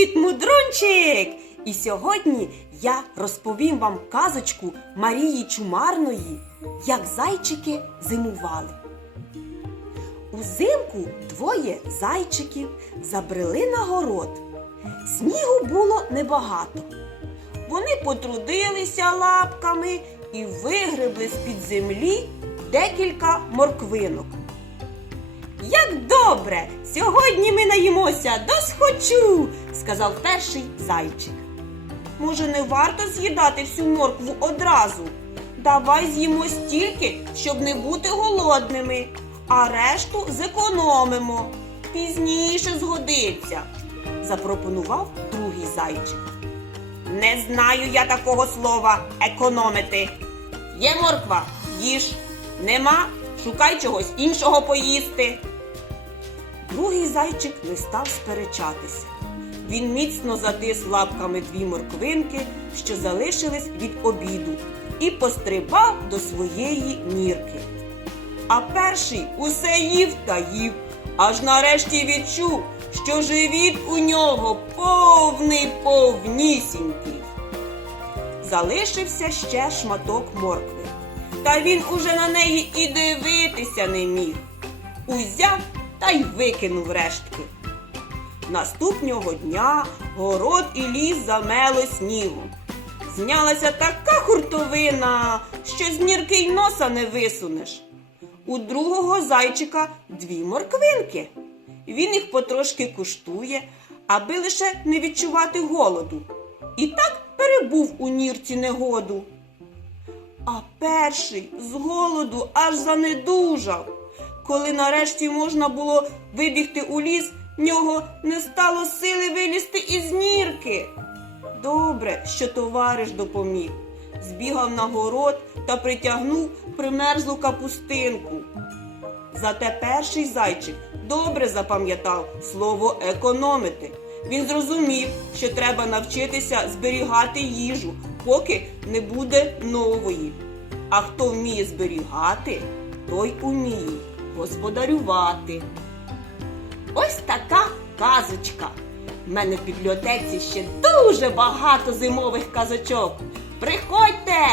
Привіт! Мудрунчик! І сьогодні я розповім вам казочку Марії Чумарної, як зайчики зимували. Узимку двоє зайчиків забрели на город. Снігу було небагато. Вони потрудилися лапками і вигребли з-під землі декілька морквинок. Як добре! Сьогодні ми наїмося досхочу, сказав перший зайчик. Може, не варто з'їдати всю моркву одразу. Давай з'їмо стільки, щоб не бути голодними, а решту зекономимо. Пізніше згодиться, запропонував другий зайчик. Не знаю я такого слова економити. Є морква, їж. Нема, шукай чогось іншого поїсти. Другий зайчик не став сперечатися. Він міцно затис лапками дві морквинки, що залишились від обіду, і пострибав до своєї нірки. А перший усе їв та їв, аж нарешті відчув, що живіт у нього повний повнісінький. Залишився ще шматок моркви. Та він уже на неї і дивитися не міг. Узяв та й викинув рештки. Наступного дня город і ліс замело снігом. Знялася така хуртовина, що з нірки й носа не висунеш. У другого зайчика дві морквинки. Він їх потрошки куштує, аби лише не відчувати голоду. І так перебув у нірці негоду. А перший з голоду аж занедужав. Коли нарешті можна було вибігти у ліс, в нього не стало сили вилізти із нірки. Добре, що товариш допоміг. Збігав на город та притягнув примерзлу капустинку. Зате перший зайчик добре запам'ятав слово економити. Він зрозумів, що треба навчитися зберігати їжу, поки не буде нової. А хто вміє зберігати, той уміє господарювати. Ось така казочка. У мене в бібліотеці ще дуже багато зимових казочок. Приходьте!